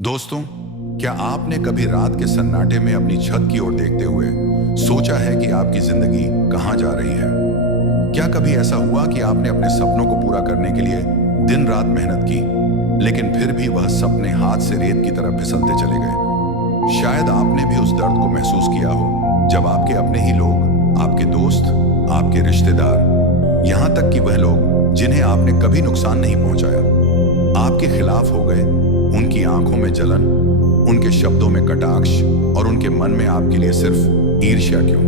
दोस्तों, क्या आपने कभी रात के सन्नाटे में अपनी छत की ओर देखते हुए सोचा है कि आपकी जिंदगी कहां जा रही है? क्या कभी ऐसा हुआ कि आपने अपने सपनों को पूरा करने के लिए दिन रात मेहनत की, लेकिन फिर भी वह सपने हाथ से रेत की तरह फिसलते चले गए? शायद आपने भी उस दर्द को महसूस किया हो जब आपके अपने ही लोग, आपके दोस्त, आपके रिश्तेदार, यहां तक कि वह लोग जिन्हें आपने कभी नुकसान नहीं पहुंचाया, आपके खिलाफ हो गए। उनकी आंखों में जलन, उनके शब्दों में कटाक्ष और उनके मन में आपके लिए सिर्फ ईर्ष्या। क्यों?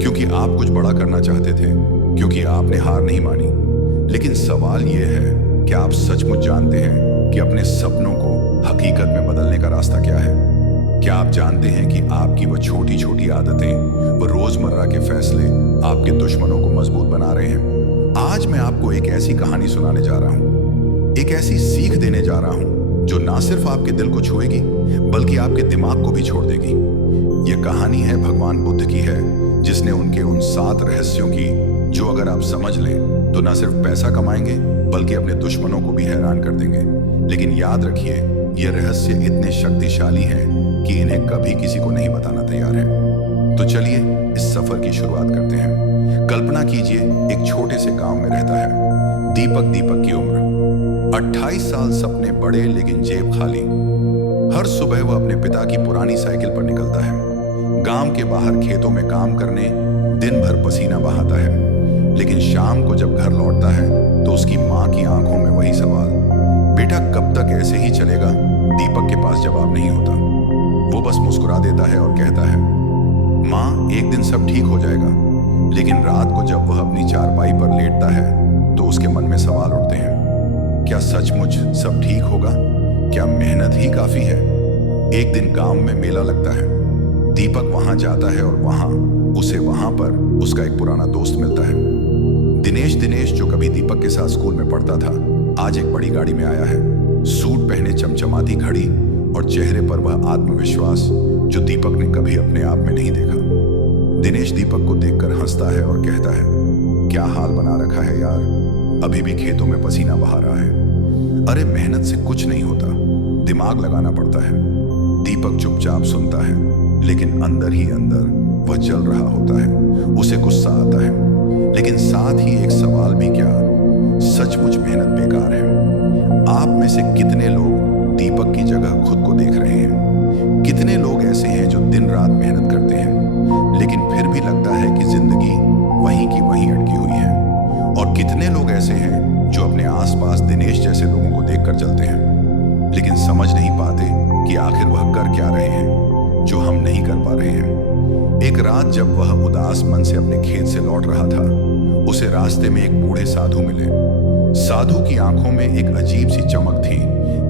क्योंकि आप कुछ बड़ा करना चाहते थे, क्योंकि आपने हार नहीं मानी। लेकिन सवाल यह है, क्या आप सचमुच जानते हैं कि अपने सपनों को हकीकत में बदलने का रास्ता क्या है? क्या आप जानते हैं कि आपकी वह छोटी छोटी आदतें, वह रोजमर्रा के फैसले आपके दुश्मनों को मजबूत बना रहे हैं? आज मैं आपको एक ऐसी कहानी सुनाने जा रहा हूं, एक ऐसी सीख देने जा रहा हूं जो ना सिर्फ आपके दिल को छुएगी बल्कि आपके दिमाग को भी छोड़ देगी। यह कहानी है भगवान बुद्ध की है, जिसने उनके उन 7 रहस्यों की, जो अगर आप समझ लें तो ना सिर्फ पैसा कमाएंगे बल्कि अपने दुश्मनों को भी हैरान कर देंगे। लेकिन याद रखिए, ये रहस्य इतने शक्तिशाली हैं कि इन्हें कभी किसी को नहीं बताना तैयार है। तो चलिए इस सफर की शुरुआत करते हैं। कल्पना कीजिए, एक छोटे से गांव में रहता है दीपक की उम्र 28 साल। सपने बड़े लेकिन जेब खाली। हर सुबह वह अपने पिता की पुरानी साइकिल पर निकलता है, गांव के बाहर खेतों में काम करने, दिन भर पसीना बहाता है। लेकिन शाम को जब घर लौटता है तो उसकी माँ की आंखों में वही सवाल, बेटा कब तक ऐसे ही चलेगा? दीपक के पास जवाब नहीं होता। वो बस मुस्कुरा देता है और कहता है, माँ एक दिन सब ठीक हो जाएगा। लेकिन रात को जब वह अपनी चारपाई पर लेटता है तो उसके मन में सवाल उठते हैं, क्या सचमुच सब ठीक होगा? क्या मेहनत ही काफी है? एक दिन गांव में मेला लगता है। दीपक वहां जाता है और वहां पर उसका एक पुराना दोस्त मिलता है, दिनेश, जो कभी दीपक के साथ स्कूल में पढ़ता था। आज एक बड़ी गाड़ी में आया है, सूट पहने, चमचमाती घड़ी और चेहरे पर वह आत्मविश्वास जो दीपक ने कभी अपने आप में नहीं देखा। दिनेश दीपक को देखकर हंसता है और कहता है, क्या हाल बना रखा है यार, अभी भी खेतों में पसीना बहा रहा है। अरे मेहनत से कुछ नहीं होता, दिमाग लगाना पड़ता है। दीपक चुपचाप सुनता है, लेकिन अंदर ही अंदर वह जल रहा होता है। उसे गुस्सा आता है, लेकिन साथ ही एक सवाल भी, क्या सचमुच मेहनत बेकार है? आप में से कितने लोग दीपक की जगह खुद को देख रहे हैं? कितने लोग ऐसे हैं जो दिन रात मेहनत करते हैं, लेकिन फिर भी लगता है कि जिंदगी वहीं की वहीं अटकी हुई है? और कितने लोग ऐसे हैं जो अपने आसपास दिनेश जैसे लोगों को देखकर चलते हैं, लेकिन समझ नहीं पाते कि आखिर वह कर क्या रहे हैं जो हम नहीं कर पा रहे हैं? एक रात जब वह उदास मन से अपने खेत से लौट रहा था, उसे रास्ते में एक बूढ़े साधु मिले। साधु की आंखों में एक अजीब सी चमक थी,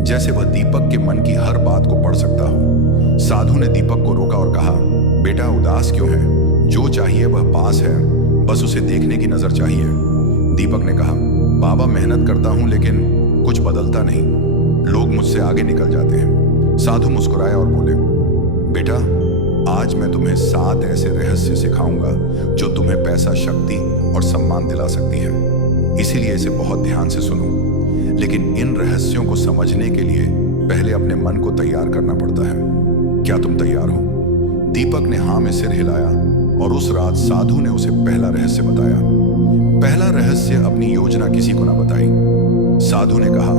जैसे वह दीपक के मन की हर बात को पढ़ सकता हो। साधु ने दीपक को रोका और कहा, बेटा उदास क्यों है? जो चाहिए वह पास है, बस उसे देखने की नजर चाहिए। दीपक ने कहा, बाबा मेहनत करता हूं लेकिन कुछ बदलता नहीं, लोग मुझसे आगे निकल जाते हैं। साधु मुस्कुराया और बोले, बेटा आज मैं तुम्हें 7 ऐसे रहस्य सिखाऊंगा जो तुम्हें पैसा, शक्ति और सम्मान दिला सकती है। इसीलिए इसे बहुत ध्यान से सुनो। लेकिन इन रहस्यों को समझने के लिए पहले अपने मन को तैयार करना पड़ता है। क्या तुम तैयार हो? दीपक ने हाँ में सिर हिलाया और उस रात साधु ने उसे पहला रहस्य बताया। पहला रहस्य, अपनी योजना किसी को ना बताई। साधु ने कहा,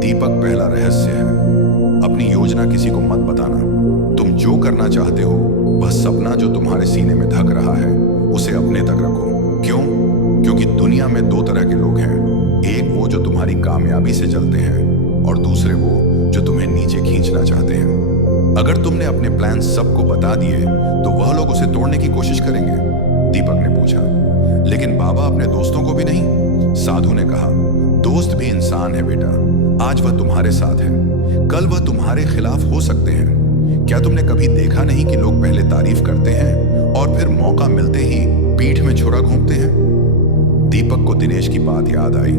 दीपक पहला रहस्य है, अपनी योजना किसी को मत बताना। तुम जो करना चाहते हो, वह सपना जो तुम्हारे सीने में धक रहा है, उसे अपने तक रखो। क्यों? क्योंकि दुनिया में 2 तरह के लोग हैं, एक वो जो तुम्हारी कामयाबी से जलते हैं और दूसरे वो जो तुम्हें नीचे खींचना चाहते हैं। अगर तुमने अपने प्लान सबको बता दिए तो वह लोग उसे तोड़ने की कोशिश करेंगे। दीपक ने पूछा, लेकिन बाबा अपने दोस्तों को भी नहीं? साधु ने कहा, दोस्त भी इंसान है बेटा, आज वह तुम्हारे साथ है, कल वह तुम्हारे खिलाफ हो सकते हैं। क्या तुमने कभी देखा नहीं कि लोग पहले तारीफ करते हैं और फिर मौका मिलते ही पीठ में छुरा घोंपते हैं? दीपक को दिनेश की बात याद आई।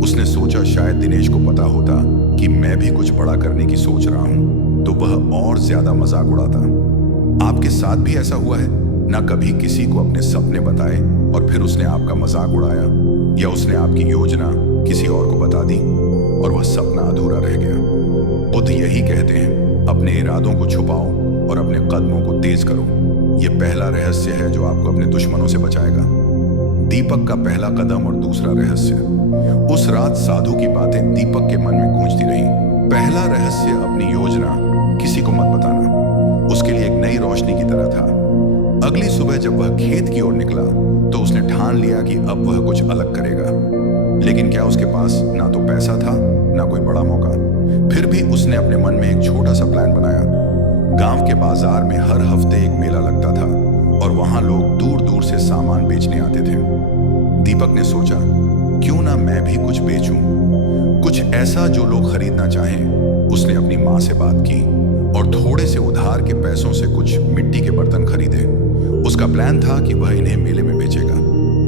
उसने सोचा शायद दिनेश को पता होता कि मैं भी कुछ बड़ा करने की सोच रहा हूं तो वह और ज्यादा मजाक उड़ाता। आपके साथ भी ऐसा हुआ है ना? कभी किसी को अपने सपने बताए और फिर उसने आपका मजाक उड़ाया, या उसने आपकी योजना किसी और को बता दी और वह सपना अधूरा रह गया। बुद्ध यही कहते हैं, अपने इरादों को छुपाओ और अपने कदमों को तेज करो। यह पहला रहस्य है जो आपको अपने दुश्मनों से बचाएगा। दीपक का पहला कदम और दूसरा रहस्य। उस रात साधु की बातें दीपक के मन में गूंजती रहीं। पहला रहस्य, अपनी योजना किसी को मत बताना, उसके लिए एक नई रोशनी की तरह था। अगली सुबह जब वह खेत की ओर निकला तो उसने ठान लिया कि अब वह कुछ अलग करेगा। लेकिन क्या उसके पास ना तो पैसा था ना कोई बड़ा मौका। फिर भी उसने अपने मन में एक छोटा सा प्लान बनाया। गांव के बाजार में हर हफ्ते एक मेला लगता था और वहां लोग दूर दूर से सामान बेचने आते थे। दीपक ने सोचा, क्यों ना मैं भी कुछ बेचूं, कुछ ऐसा जो लोग खरीदना चाहें। उसने अपनी माँ से बात की और थोड़े से उधार के पैसों से कुछ मिट्टी के बर्तन खरीदे। उसका प्लान था कि वह इन्हें मेले में बेचेगा,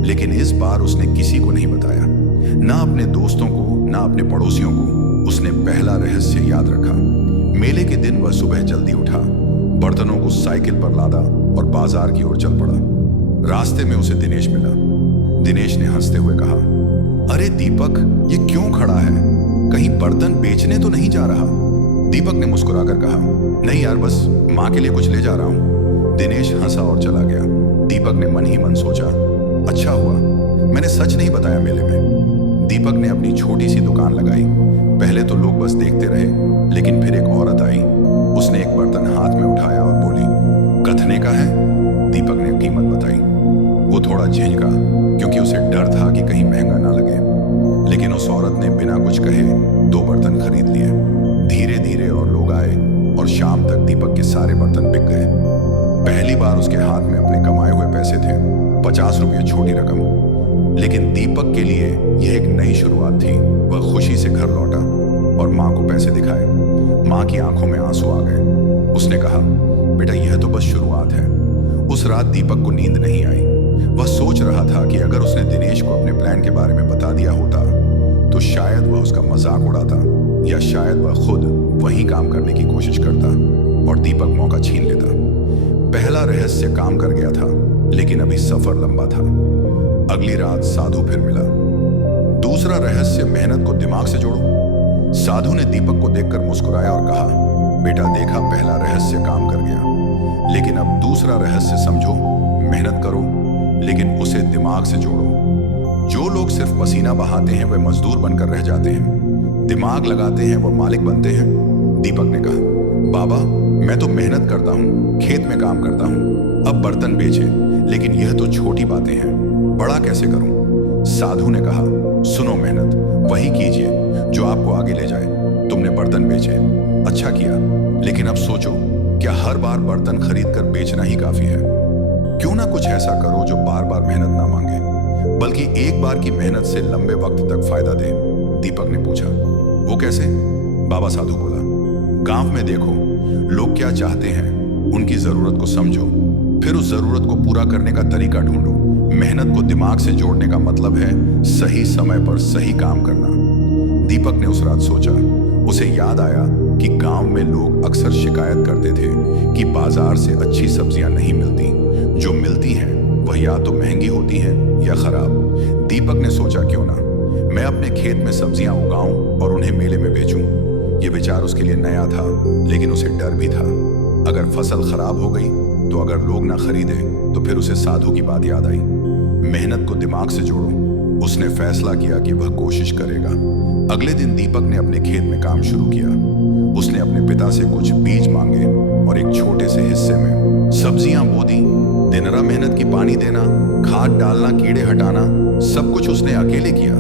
लेकिन इस बार उसने किसी को नहीं बताया, ना अपने दोस्तों को ना अपने पड़ोसियों को। उसने पहला रहस्य याद रखा। मेले के दिन वह सुबह जल्दी उठा, बर्तनों को साइकिल पर लादा और बाजार की ओर चल पड़ा। रास्ते में उसे दिनेश मिला। दिनेश ने हंसते हुए कहा, अरे दीपक, ये क्यों खड़ा है? कहीं बर्तन बेचने तो नहीं जा रहा? दीपक ने मुस्कुराकर कहा, नहीं यार, बस माँ के लिए कुछ ले जा रहा हूँ। दिनेश हंसा और चला गया। दीपक ने मन ही मन सोचा, अच्छा हुआ मैंने सच नहीं बताया मेले में। दीपक ने अपनी छोटी सी दुकान लगाई। पहले तो लोग बस देखते रहे, लेकिन फिर एक औरत आई। उसने एक बर्तन हाथ में उठाया और बोली, कथने का है? दीपक ने कीमत बताई। वो थोड़ा झिझका, क्योंकि उसे डर था कि कहीं महंगा ना लगे। लेकिन उस औरत ने बिना कुछ कहे 2 बर्तन खरीद लिए। धीरे धीरे और लोग आए और शाम तक दीपक के सारे बर्तन बिक गए। पहली बार उसके हाथ में अपने कमाए हुए पैसे थे। 50 रुपये छोटी रकम, लेकिन दीपक के लिए यह एक नई शुरुआत थी। वह खुशी से घर लौटा और माँ को पैसे दिखाए। माँ की आंखों में आंसू आ गए। उसने कहा, बेटा यह तो बस शुरुआत है। उस रात दीपक को नींद नहीं आई। वह सोच रहा था कि अगर उसने दिनेश को अपने प्लान के बारे में बता दिया होता तो शायद वह उसका मजाक उड़ाता, या शायद वह खुद वही काम करने की कोशिश करता और दीपक मौका छीन लेता। पहला रहस्य काम कर गया था, लेकिन अभी सफर लंबा था। अगली रात साधु फिर मिला। दूसरा रहस्य, मेहनत को दिमाग से जोड़ो। साधु ने दीपक को देखकर मुस्कुराया और कहा, बेटा देखा, पहला रहस्य काम कर गया, लेकिन अब दूसरा रहस्य समझो। मेहनत करो, लेकिन उसे दिमाग से जोड़ो। जो लोग सिर्फ पसीना बहाते हैं वे मजदूर बनकर रह जाते हैं, दिमाग लगाते हैं वो मालिक बनते हैं। दीपक ने कहा, बाबा मैं तो मेहनत करता हूँ, खेत में काम करता हूँ, अब बर्तन बेचे, लेकिन यह तो छोटी बातें हैं, बड़ा कैसे करूँ? साधु ने कहा, सुनो, मेहनत वही कीजिए जो आपको आगे ले जाए। तुमने बर्तन बेचे, अच्छा किया, लेकिन अब सोचो, क्या हर बार बर्तन खरीद कर बेचना ही काफी है? क्यों ना कुछ ऐसा करो जो बार बार मेहनत ना मांगे, बल्कि एक बार की मेहनत से लंबे वक्त तक फायदा दे। दीपक ने पूछा, वो कैसे? बाबा साधु बोला, गांव में देखो लोग क्या चाहते हैं, उनकी जरूरत को समझो, फिर उस जरूरत को पूरा करने का तरीका ढूंढो। मेहनत को दिमाग से जोड़ने का मतलब है सही समय पर सही काम करना। दीपक ने उस रात सोचा। उसे याद आया कि गांव में लोग अक्सर शिकायत करते थे कि बाजार से अच्छी सब्जियां नहीं मिलती, जो मिलती हैं वह या तो महंगी होती हैं या खराब। दीपक ने सोचा, क्यों ना मैं अपने खेत में सब्जियां उगाऊं और उन्हें मेले में बेचूं। यह विचार उसके लिए नया था, लेकिन उसे डर भी था। अगर फसल खराब हो गई तो अगर लोग ना खरीदे तो फिर उसे साधु की बात याद आई, मेहनत को दिमाग से जोड़ो। उसने फैसला किया कि वह कोशिश करेगा। अगले दिन दीपक ने अपने खेत में काम शुरू किया। उसने अपने पिता से कुछ बीज मांगे और एक छोटे से हिस्से में सब्जियां बो दी। दिन रात मेहनत की, पानी देना, खाद डालना, कीड़े हटाना, सब कुछ उसने अकेले किया।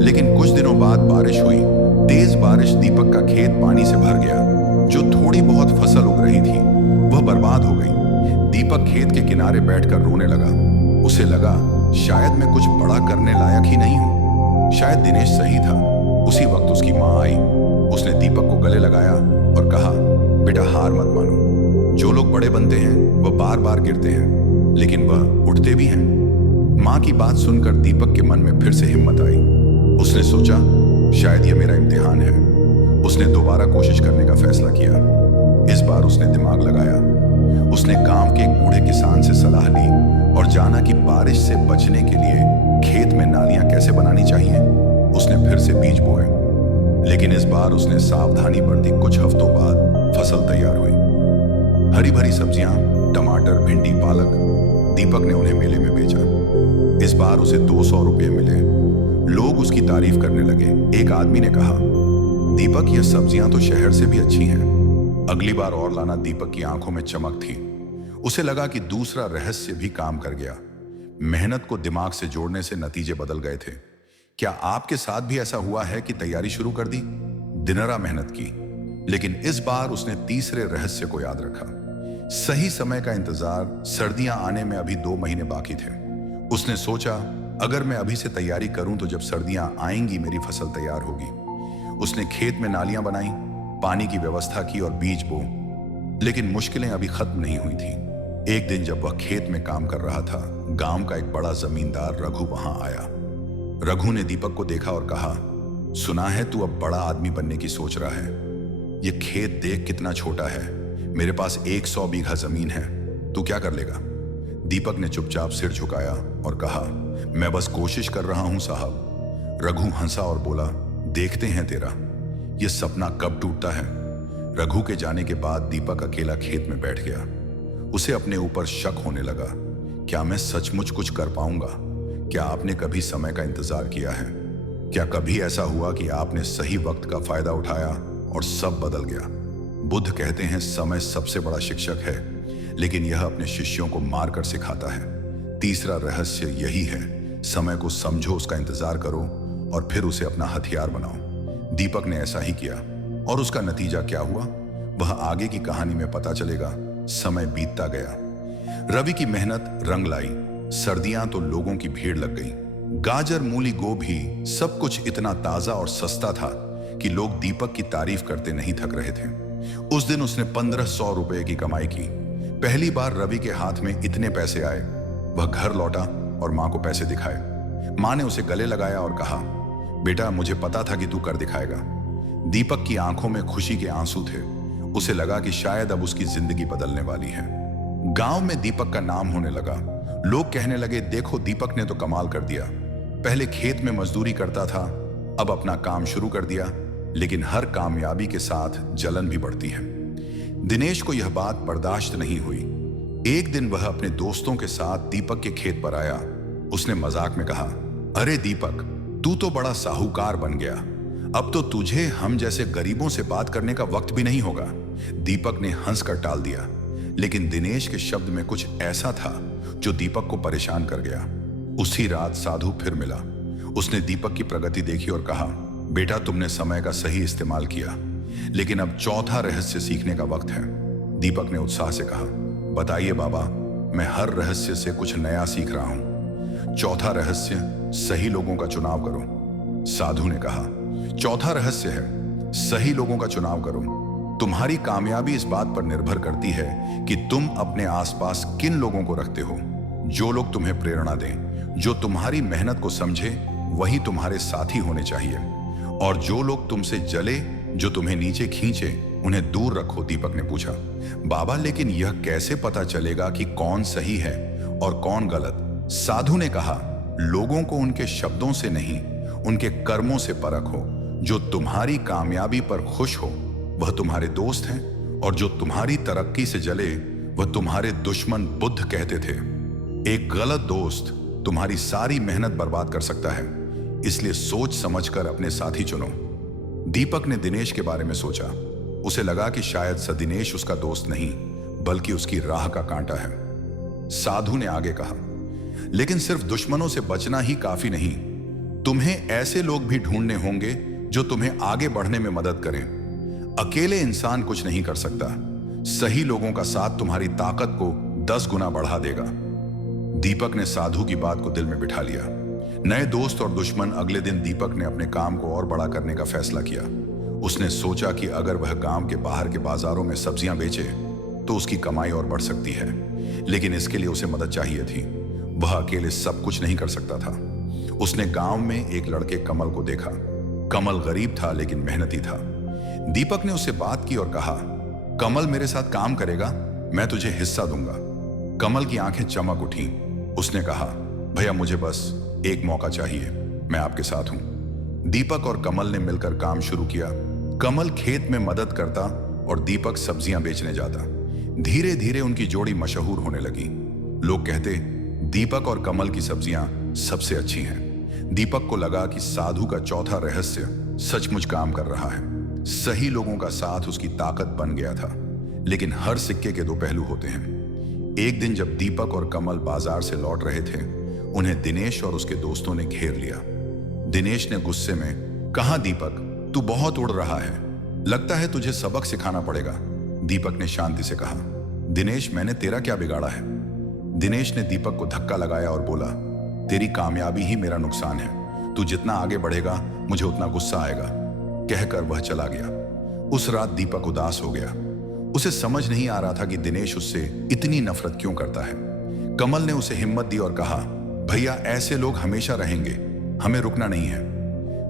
लेकिन कुछ दिनों बाद बारिश हुई। तेज बारिश दीपक का खेत पानी से भर गया। जो थोड़ी बहुत फसल उग रही थी वह बर्बाद हो गई। दीपक खेत के किनारे बैठकर रोने लगा। उसे लगा, शायद मैं कुछ बड़ा करने लायक ही नहीं हूं। शायद दिनेश सही था। उसी वक्त उसकी माँ आई। उसने दीपक को गले लगाया और कहा, बेटा हार मत मानो। जो लोग बड़े बनते हैं वह बार बार गिरते हैं, लेकिन वह उठते भी हैं। माँ की बात सुनकर दीपक के मन में फिर से हिम्मत आई। उसने सोचा, शायद यह मेरा इम्तिहान है। उसने दोबारा कोशिश करने का फैसला किया। इस बार उसने दिमाग लगाया। उसने गांव के एक बूढ़े किसान से सलाह ली और जाना कि बारिश से बचने के लिए खेत में नालियां कैसे बनानी चाहिए। उसने फिर से बीज बोए, लेकिन इस बार उसने सावधानी बरती। कुछ हफ्तों बाद फसल तैयार हुई। हरी भरी सब्जियां, टमाटर, भिंडी, पालक, दीपक ने उन्हें मेले में बेचा। इस बार उसे 200 रुपये मिले। लोग उसकी तारीफ करने लगे। एक आदमी ने कहा, दीपक, ये सब्जियां तो शहर से भी अच्छी हैं। अगली बार और लाना। दीपक की आंखों में चमक थी। उसे लगा कि दूसरा रहस्य भी काम कर गया। मेहनत को दिमाग से जोड़ने से नतीजे बदल गए थे। क्या आपके साथ भी ऐसा हुआ है कि तैयारी शुरू कर दी, दिनरा मेहनत की, लेकिन इस बार उसने तीसरे रहस्य को याद रखा। सही समय का इंतजार। सर्दियां आने में अभी 2 महीने बाकी थे। उसने सोचा, अगर मैं अभी से तैयारी करूं तो जब सर्दियां आएंगी मेरी फसल तैयार होगी। उसने खेत में नालियां बनाई, पानी की व्यवस्था की और बीज बो। लेकिन मुश्किलें अभी खत्म नहीं हुई थी। एक दिन जब वह खेत में काम कर रहा था, गांव का एक बड़ा जमींदार रघु वहां आया। रघु ने दीपक को देखा और कहा, सुना है तू अब बड़ा आदमी बनने की सोच रहा है। ये खेत देख कितना छोटा है। मेरे पास 100 बीघा जमीन है। तू क्या कर लेगा? दीपक ने चुपचाप सिर झुकाया और कहा, मैं बस कोशिश कर रहा हूं साहब। रघु हंसा और बोला, देखते हैं तेरा ये सपना कब टूटता है। रघु के जाने के बाद दीपक अकेला खेत में बैठ गया। उसे अपने ऊपर शक होने लगा। क्या मैं सचमुच कुछ कर पाऊंगा? क्या आपने कभी समय का इंतजार किया है? क्या कभी ऐसा हुआ कि आपने सही वक्त का फायदा उठाया और सब बदल गया? बुद्ध कहते हैं, समय सबसे बड़ा शिक्षक है, लेकिन यह अपने शिष्यों को मार कर सिखाता है। तीसरा रहस्य यही है, समय को समझो, उसका इंतजार करो और फिर उसे अपना हथियार बनाओ। दीपक ने ऐसा ही किया और उसका नतीजा क्या हुआ, वह आगे की कहानी में पता चलेगा। समय बीतता गया। रवि की मेहनत रंग लाई। सर्दियां तो लोगों की भीड़ लग गई। गाजर, मूली, गोभी, सब कुछ इतना ताजा और सस्ता था कि लोग दीपक की तारीफ करते नहीं थक रहे थे। उस दिन उसने 1500 रुपए की कमाई की। पहली बार रवि के हाथ में इतने पैसे आए। वह घर लौटा और मां को पैसे दिखाए। मां ने उसे गले लगाया और कहा, बेटा, मुझे पता था कि तू कर दिखाएगा। दीपक की आंखों में खुशी के आंसू थे। उसे लगा कि शायद अब उसकी जिंदगी बदलने वाली है। गांव में दीपक का नाम होने लगा। लोग कहने लगे, देखो, दीपक ने तो कमाल कर दिया। पहले खेत में मजदूरी करता था, अब अपना काम शुरू कर दिया। लेकिन हर कामयाबी के साथ जलन भी बढ़ती है। दिनेश को यह बात बर्दाश्त नहीं हुई। एक दिन वह अपने दोस्तों के साथ दीपक के खेत पर आया। उसने मजाक में कहा, अरे दीपक, तू तो बड़ा साहूकार बन गया। अब तो तुझे हम जैसे गरीबों से बात करने का वक्त भी नहीं होगा। दीपक ने हंसकर टाल दिया, लेकिन दिनेश के शब्द में कुछ ऐसा था जो दीपक को परेशान कर गया। उसी रात साधु फिर मिला। उसने दीपक की प्रगति देखी और कहा, बेटा, तुमने समय का सही इस्तेमाल किया, लेकिन अब चौथा रहस्य सीखने का वक्त है। दीपक ने उत्साह से कहा, बताइए बाबा, मैं हर रहस्य से कुछ नया सीख रहा हूं। चौथा रहस्य, सही लोगों का चुनाव करो। साधु ने कहा, चौथा रहस्य है, सही लोगों का चुनाव करो। तुम्हारी कामयाबी इस बात पर निर्भर करती है कि तुम अपने आसपास किन लोगों को रखते हो। जो लोग तुम्हें प्रेरणा दें, जो तुम्हारी मेहनत को समझे, वही तुम्हारे साथी होने चाहिए। और जो लोग तुमसे जले, जो तुम्हें नीचे खींचे, उन्हें दूर रखो। दीपक ने पूछा, बाबा, लेकिन यह कैसे पता चलेगा कि कौन सही है और कौन गलत? साधु ने कहा, लोगों को उनके शब्दों से नहीं, उनके कर्मों से परखो। जो तुम्हारी कामयाबी पर खुश हो वह तुम्हारे दोस्त हैं, और जो तुम्हारी तरक्की से जले वह तुम्हारे दुश्मन। बुद्ध कहते थे, एक गलत दोस्त तुम्हारी सारी मेहनत बर्बाद कर सकता है, इसलिए सोच समझकर अपने साथी चुनो। दीपक ने दिनेश के बारे में सोचा। उसे लगा कि शायद दिनेश उसका दोस्त नहीं, बल्कि उसकी राह का कांटा है। साधु ने आगे कहा, लेकिन सिर्फ दुश्मनों से बचना ही काफी नहीं, तुम्हें ऐसे लोग भी ढूंढने होंगे जो तुम्हें आगे बढ़ने में मदद करें। अकेले इंसान कुछ नहीं कर सकता। सही लोगों का साथ तुम्हारी ताकत को 10 गुना बढ़ा देगा। दीपक ने साधु की बात को दिल में बिठा लिया। नए दोस्त और दुश्मन। अगले दिन दीपक ने अपने काम को और बड़ा करने का फैसला किया। उसने सोचा कि अगर वह गांव के बाहर के बाजारों में सब्जियां बेचे तो उसकी कमाई और बढ़ सकती है, लेकिन इसके लिए उसे मदद चाहिए थी। वह अकेले सब कुछ नहीं कर सकता था। उसने गांव में एक लड़के कमल को देखा। कमल गरीब था लेकिन मेहनती था। दीपक ने उससे बात की और कहा, कमल मेरे साथ काम करेगा, मैं तुझे हिस्सा दूंगा। कमल की आंखें चमक उठी। उसने कहा, भैया, मुझे बस एक मौका चाहिए, मैं आपके साथ हूं। दीपक और कमल ने मिलकर काम शुरू किया। कमल खेत में मदद करता और दीपक सब्जियां बेचने जाता। धीरे धीरे उनकी जोड़ी मशहूर होने लगी। लोग कहते, दीपक और कमल की सब्जियां सबसे अच्छी हैं। दीपक को लगा कि साधु का चौथा रहस्य सचमुच काम कर रहा है। सही लोगों का साथ उसकी ताकत बन गया था। लेकिन हर सिक्के के दो पहलू होते हैं। एक दिन जब दीपक और कमल बाजार से लौट रहे थे, उन्हें दिनेश और उसके दोस्तों ने घेर लिया। दिनेश ने गुस्से में कहा, दीपक तू बहुत उड़ रहा है, लगता है तुझे सबक सिखाना पड़ेगा। दीपक ने शांति से कहा, दिनेश मैंने तेरा क्या बिगाड़ा है। दिनेश ने दीपक को धक्का लगाया और बोला, तेरी कामयाबी ही मेरा नुकसान है। तू जितना आगे बढ़ेगा मुझे उतना गुस्सा आएगा। कहकर वह चला गया। उस रात दीपक उदास हो गया। उसे समझ नहीं आ रहा था कि दिनेश उससे इतनी नफरत क्यों करता है। कमल ने उसे हिम्मत दी और कहा, भैया ऐसे लोग हमेशा रहेंगे, हमें रुकना नहीं है।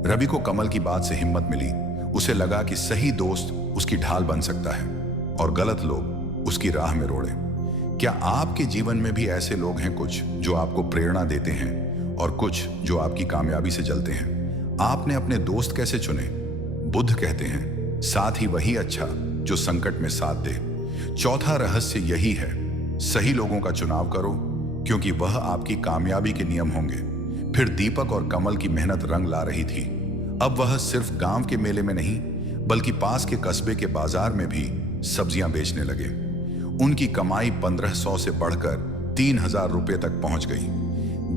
रवि को कमल की बात से हिम्मत मिली। उसे लगा कि सही दोस्त उसकी ढाल बन सकता है और गलत लोग उसकी राह में रोड़े। क्या आपके जीवन में भी ऐसे लोग हैं कुछ जो आपको प्रेरणा देते हैं और कुछ जो आपकी कामयाबी से जलते हैं? आपने अपने दोस्त कैसे चुने? बुद्ध कहते हैं, साथ ही वही अच्छा जो संकट में साथ दे। चौथा रहस्य यही है, सही लोगों का चुनाव करो क्योंकि वह आपकी कामयाबी के नियम होंगे। फिर दीपक और कमल की मेहनत रंग ला रही थी। अब वह सिर्फ गांव के मेले में नहीं बल्कि पास के कस्बे के बाजार में भी सब्जियां बेचने लगे। उनकी कमाई 1500 से बढ़कर 3000 रुपये तक पहुंच गई।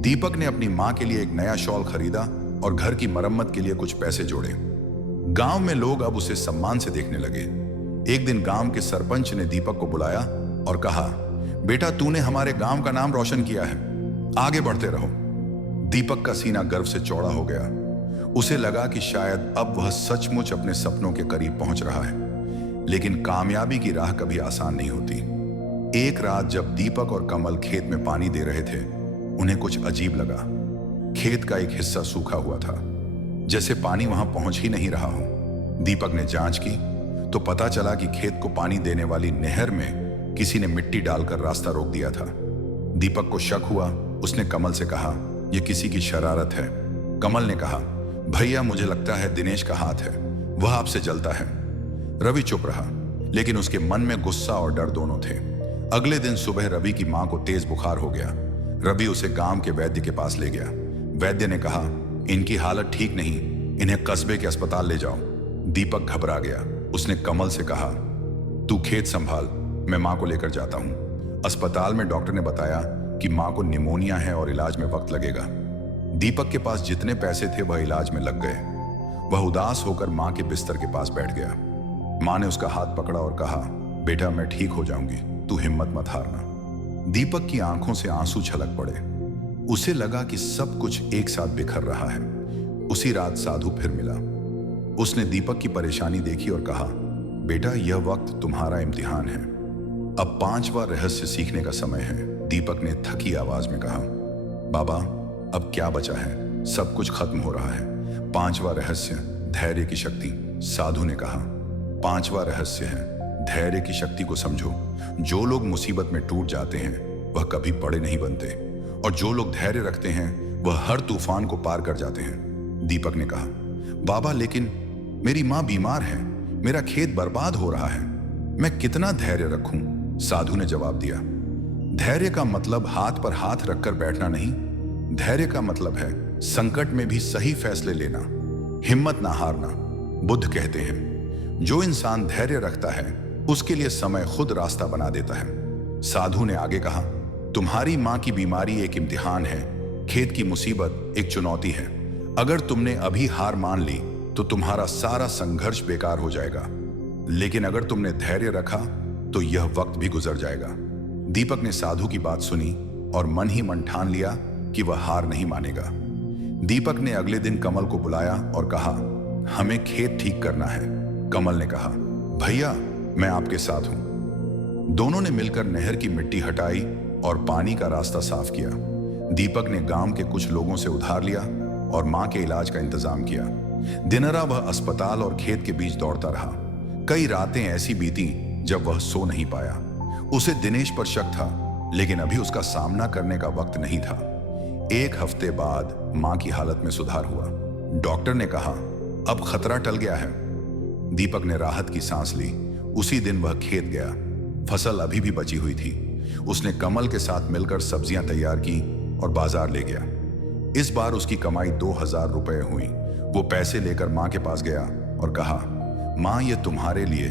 दीपक ने अपनी मां के लिए एक नया शॉल खरीदा और घर की मरम्मत के लिए कुछ पैसे जोड़े। गांव में लोग अब उसे सम्मान से देखने लगे। एक दिन गांव के सरपंच ने दीपक को बुलाया और कहा, बेटा तूने हमारे गांव का नाम रोशन किया है, आगे बढ़ते रहो। दीपक का सीना गर्व से चौड़ा हो गया। उसे लगा कि शायद अब वह सचमुच अपने सपनों के करीब पहुंच रहा है। लेकिन कामयाबी की राह कभी आसान नहीं होती। एक रात जब दीपक और कमल खेत में पानी दे रहे थे, उन्हें कुछ अजीब लगा। खेत का एक हिस्सा सूखा हुआ था, जैसे पानी वहां पहुंच ही नहीं रहा हो। दीपक ने जांच की तो पता चला कि खेत को पानी देने वाली नहर में किसी ने मिट्टी डालकर रास्ता रोक दिया था। दीपक को शक हुआ। उसने कमल से कहा, यह किसी की शरारत है। कमल ने कहा, भैया मुझे लगता है दिनेश का हाथ है, वह आपसे जलता है। रवि चुप रहा, लेकिन उसके मन में गुस्सा और डर दोनों थे। अगले दिन सुबह रवि की मां को तेज बुखार हो गया। रवि उसे गांव के वैद्य के पास ले गया। वैद्य ने कहा, इनकी हालत ठीक नहीं, इन्हें कस्बे के अस्पताल ले जाओ। दीपक घबरा गया। उसने कमल से कहा, तू खेत संभाल, मैं मां को लेकर जाता हूं। अस्पताल में डॉक्टर ने बताया कि मां को निमोनिया है और इलाज में वक्त लगेगा। दीपक के पास जितने पैसे थे वह इलाज में लग गए। वह उदास होकर मां के बिस्तर के पास बैठ गया। मां ने उसका हाथ पकड़ा और कहा, बेटा मैं ठीक हो जाऊंगी, तू हिम्मत मत हारना। दीपक की आंखों से आंसू छलक पड़े। उसे लगा कि सब कुछ एक साथ बिखर रहा है। उसी रात साधु फिर मिला। उसने दीपक की परेशानी देखी और कहा, बेटा यह वक्त तुम्हारा इम्तिहान है, अब 5वां रहस्य सीखने का समय है। दीपक ने थकी आवाज में कहा, बाबा अब क्या बचा है, सब कुछ खत्म हो रहा है। 5वां रहस्य, धैर्य की शक्ति। साधु ने कहा, 5वां रहस्य है धैर्य की शक्ति को समझो। जो लोग मुसीबत में टूट जाते हैं वह कभी बड़े नहीं बनते, और जो लोग धैर्य रखते हैं वह हर तूफान को पार कर जाते हैं। दीपक ने कहा, बाबा लेकिन मेरी मां बीमार है, मेरा खेत बर्बाद हो रहा है, मैं कितना धैर्य रखूं? साधु ने जवाब दिया, धैर्य का मतलब हाथ पर हाथ रखकर बैठना नहीं। धैर्य का मतलब है संकट में भी सही फैसले लेना, हिम्मत ना हारना। बुद्ध कहते हैं, जो इंसान धैर्य रखता है उसके लिए समय खुद रास्ता बना देता है। साधु ने आगे कहा, तुम्हारी मां की बीमारी एक इम्तिहान है, खेत की मुसीबत एक चुनौती है। अगर तुमने अभी हार मान ली तो तुम्हारा सारा संघर्ष बेकार हो जाएगा, लेकिन अगर तुमने धैर्य रखा तो यह वक्त भी गुजर जाएगा। दीपक ने साधु की बात सुनी और मन ही मन ठान लिया कि वह हार नहीं मानेगा। दीपक ने अगले दिन कमल को बुलाया और कहा, हमें खेत ठीक करना है। कमल ने कहा, भैया मैं आपके साथ हूं। दोनों ने मिलकर नहर की मिट्टी हटाई और पानी का रास्ता साफ किया। दीपक ने गांव के कुछ लोगों से उधार लिया और मां के इलाज का इंतजाम किया। दिनरा वह अस्पताल और खेत के बीच दौड़ता रहा। कई रातें ऐसी बीती जब वह सो नहीं पाया। उसे दिनेश पर शक था, लेकिन अभी उसका सामना करने का वक्त नहीं था। 1 हफ्ते बाद मां की हालत में सुधार हुआ। डॉक्टर ने कहा, अब खतरा टल गया है। दीपक ने राहत की सांस ली। उसी दिन वह खेत गया। फसल अभी भी बची हुई थी। उसने कमल के साथ मिलकर सब्जियां तैयार की और बाजार ले गया। इस बार उसकी कमाई 2000 रुपए हुई। वो पैसे लेकर माँ के पास गया और कहा, माँ ये तुम्हारे लिए,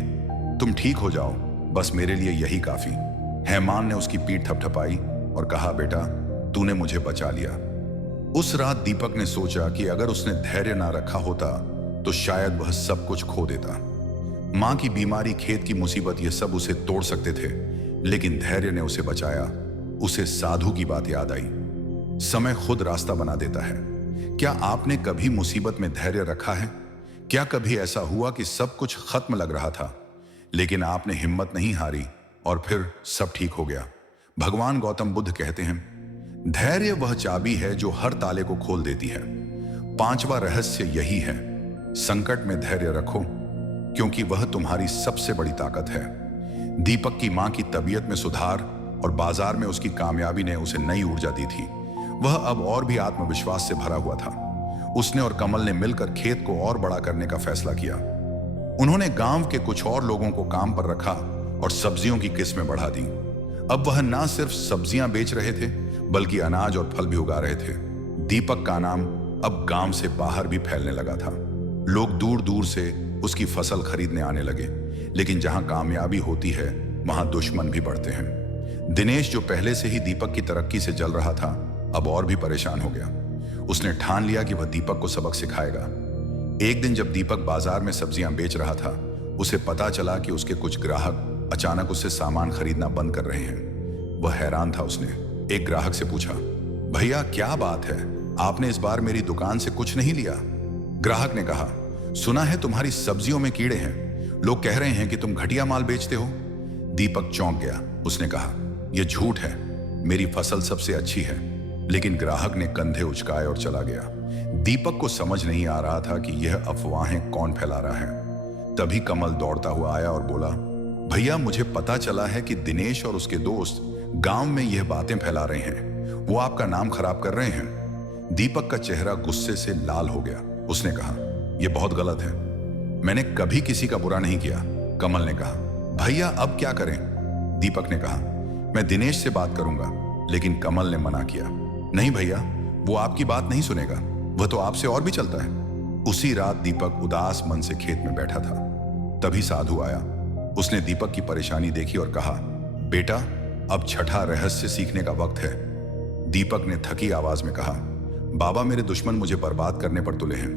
तुम ठीक हो जाओ, बस मेरे लिए यही काफी है। माँ ने उसकी पीठ थपथपाई और कहा, बेटा तूने मुझे बचा लिया। उस रात दीपक ने सोचा कि अगर उसने धैर्य ना रखा होता तो शायद वह सब कुछ खो देता। माँ की बीमारी, खेत की मुसीबत, ये सब उसे तोड़ सकते थे, लेकिन धैर्य ने उसे बचाया। उसे साधु की बात याद आई, समय खुद रास्ता बना देता है। क्या आपने कभी मुसीबत में धैर्य रखा है? क्या कभी ऐसा हुआ कि सब कुछ खत्म लग रहा था, लेकिन आपने हिम्मत नहीं हारी और फिर सब ठीक हो गया? भगवान गौतम बुद्ध कहते हैं, धैर्य वह चाबी है जो हर ताले को खोल देती है। 5वां रहस्य यही है, संकट में धैर्य रखो, क्योंकि वह तुम्हारी सबसे बड़ी ताकत है। दीपक की मां की तबीयत में सुधार और बाजार में उसकी कामयाबी ने उसे नई ऊर्जा दी थी। वह अब और भी आत्मविश्वास से भरा हुआ था। उसने और कमल ने मिलकर खेत को और बड़ा करने का फैसला किया। उन्होंने गांव के कुछ और लोगों को काम पर रखा और सब्जियों की किस्में बढ़ा दी। अब वह ना सिर्फ सब्जियां बेच रहे थे, बल्कि अनाज और फल भी उगा रहे थे। दीपक का नाम अब गांव से बाहर भी फैलने लगा था। लोग दूर दूर से उसकी फसल खरीदने आने लगे। लेकिन जहां कामयाबी होती है, वहां दुश्मन भी बढ़ते हैं। दिनेश, जो पहले से ही दीपक की तरक्की से जल रहा था, अब और भी परेशान हो गया। उसने ठान लिया कि वह दीपक को सबक सिखाएगा। एक दिन जब दीपक बाजार में सब्जियां बेच रहा था, उसे पता चला कि उसके कुछ ग्राहक अचानक उससे सामान खरीदना बंद कर रहे हैं। वह हैरान था। उसने एक ग्राहक से पूछा, भैया क्या बात है, आपने इस बार मेरी दुकान से कुछ नहीं लिया? ग्राहक ने कहा, सुना है तुम्हारी सब्जियों में कीड़े हैं, लोग कह रहे हैं कि तुम घटिया माल बेचते हो। दीपक चौंक गया। उसने कहा, यह झूठ है, मेरी फसल सबसे अच्छी है। लेकिन ग्राहक ने कंधे उचकाए और चला गया। दीपक को समझ नहीं आ रहा था कि यह अफवाहें कौन फैला रहा है। तभी कमल दौड़ता हुआ आया और बोला, भैया मुझे पता चला है कि दिनेश और उसके दोस्त गांव में यह बातें फैला रहे हैं, वो आपका नाम खराब कर रहे हैं। दीपक का चेहरा गुस्से से लाल हो गया। उसने कहा, यह बहुत गलत है, मैंने कभी किसी का बुरा नहीं किया। कमल ने कहा, भैया अब क्या करें? दीपक ने कहा, मैं दिनेश से बात करूंगा। लेकिन कमल ने मना किया, नहीं भैया, वो आपकी बात नहीं सुनेगा, वह तो आपसे और भी चलता है। उसी रात दीपक उदास मन से खेत में बैठा था। तभी साधु आया। उसने दीपक की परेशानी देखी और कहा, बेटा अब छठा रहस्य सीखने का वक्त है। दीपक ने थकी आवाज में कहा, बाबा मेरे दुश्मन मुझे बर्बाद करने पर तुले हैं,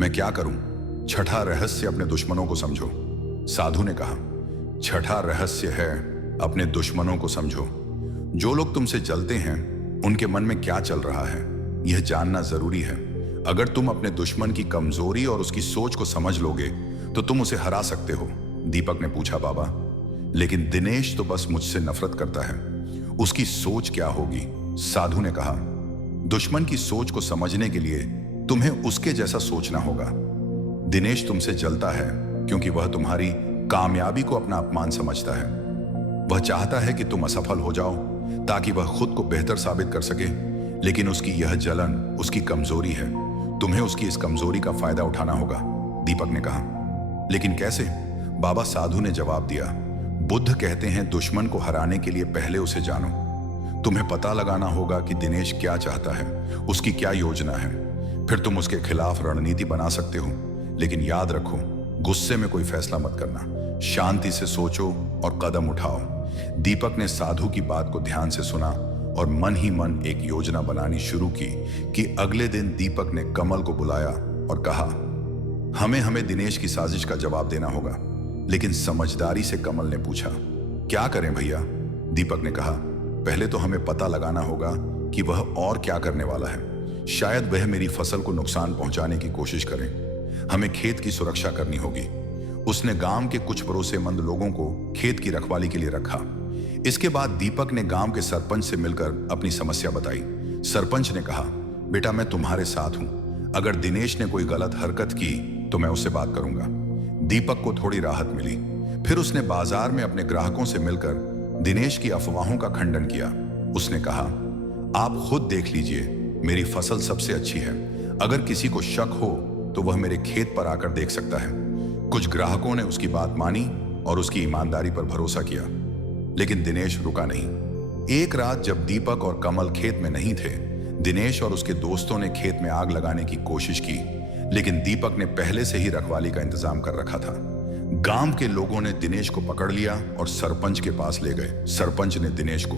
मैं क्या करूं? छठा रहस्य अपने दुश्मनों को समझो। साधु ने कहा, छठा रहस्य है अपने दुश्मनों को समझो। जो लोग तुमसे जलते हैं, उनके मन में क्या चल रहा है, यह जानना जरूरी है। अगर तुम अपने दुश्मन की कमजोरी और उसकी सोच को समझ लोगे तो तुम उसे हरा सकते हो। दीपक ने पूछा, बाबा लेकिन दिनेश तो बस मुझसे नफरत करता है, उसकी सोच क्या होगी? साधु ने कहा, दुश्मन की सोच को समझने के लिए तुम्हें उसके जैसा सोचना होगा। दिनेश तुमसे जलता है क्योंकि वह तुम्हारी कामयाबी को अपना अपमान समझता है। वह चाहता है कि तुम असफल हो जाओ ताकि वह खुद को बेहतर साबित कर सके। लेकिन उसकी यह जलन उसकी कमजोरी है, तुम्हें उसकी इस कमजोरी का फायदा उठाना होगा। दीपक ने कहा, लेकिन कैसे? बाबा, साधु ने जवाब दिया, बुद्ध कहते हैं दुश्मन को हराने के लिए पहले उसे जानो। तुम्हें पता लगाना होगा कि दिनेश क्या चाहता है, उसकी क्या योजना है, फिर तुम उसके खिलाफ रणनीति बना सकते हो। लेकिन याद रखो, गुस्से में कोई फैसला मत करना, शांति से सोचो और कदम उठाओ। दीपक ने साधु की बात को ध्यान से सुना और मन ही मन एक योजना बनानी शुरू की कि अगले दिन दीपक ने कमल को बुलाया और कहा, हमें दिनेश की साजिश का जवाब देना होगा। लेकिन समझदारी से कमल ने पूछा, क्या करें भैया? दीपक ने कहा, पहले तो हमें पता लगाना होगा कि वह और क्या करने वाला है। शायद वह मेरी फसल को नुकसान पहुंचाने की कोशिश करें। हमें खेत की सुरक्षा करनी होगी। उसने गांव के कुछ भरोसेमंद लोगों को खेत की रखवाली के लिए रखा। इसके बाद दीपक ने गांव के सरपंच से मिलकर अपनी समस्या बताई। सरपंच ने कहा, बेटा मैं तुम्हारे साथ हूं, अगर दिनेश ने कोई गलत हरकत की तो मैं उससे बात करूंगा। दीपक को थोड़ी राहत मिली। फिर उसने बाजार में अपने ग्राहकों से मिलकर दिनेश की अफवाहों का खंडन किया। उसने कहा, आप खुद देख लीजिए, मेरी फसल सबसे अच्छी है, अगर किसी को शक हो तो वह मेरे खेत पर आकर देख सकता है। कुछ ग्राहकों ने उसकी बात मानी और उसकी ईमानदारी पर भरोसा किया। लेकिन दिनेश रुका नहीं। एक रात जब दीपक और कमल खेत में नहीं थे, दिनेश और उसके दोस्तों ने खेत में आग लगाने की कोशिश की, लेकिन दीपक ने पहले से ही रखवाली का इंतजाम कर रखा था। गांव के लोगों ने दिनेश को पकड़ लिया और सरपंच के पास ले गए। सरपंच ने दिनेश को